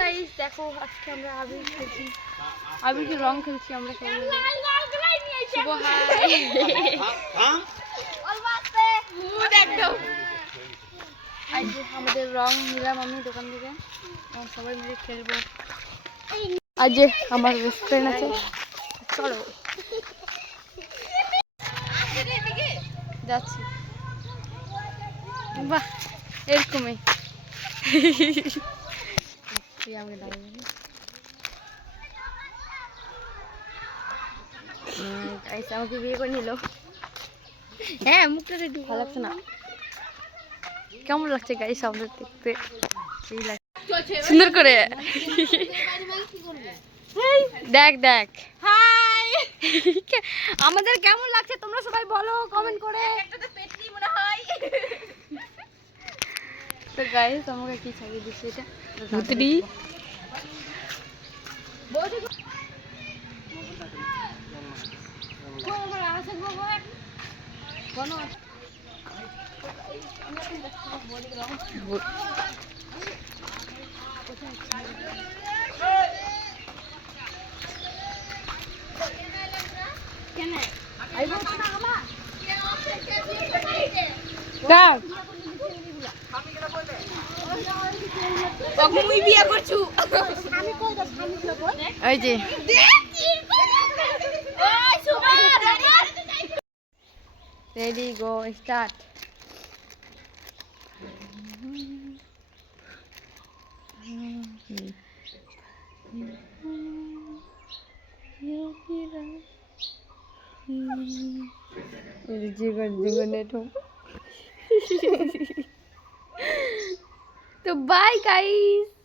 Guys দেখো আজকে আমরা আবির খেলছি, আবির রং খেলছি আমরা সবাই মিলে। শুভ হাই আজ আমাদের রং নিলাম আমি দোকান থেকে, সবাই মিলে খেলবো। আজ আমার বেস্ট ফ্রেন্ড আছে, চলো যাচ্ছি। বাহ এরকমই আমাকে দাঁড়িয়ে আমাকে বিয়ে করে নিল। হ্যাঁ মুখটা একটু ভালো লাগছে না, কেমন লাগছে গাইস আমাদের দেখতে? সুন্দর করে দেখ দেখ হাই আমাদের কেমন লাগছে তোমরা সবাই বলো কমেন্ট করে। তো গাইস আমাকে কি ছাড়িয়ে দিচ্ছে এটা ভূতড়ি। ওই যে রেডি গো স্টার্ট। तो बाय गाइस।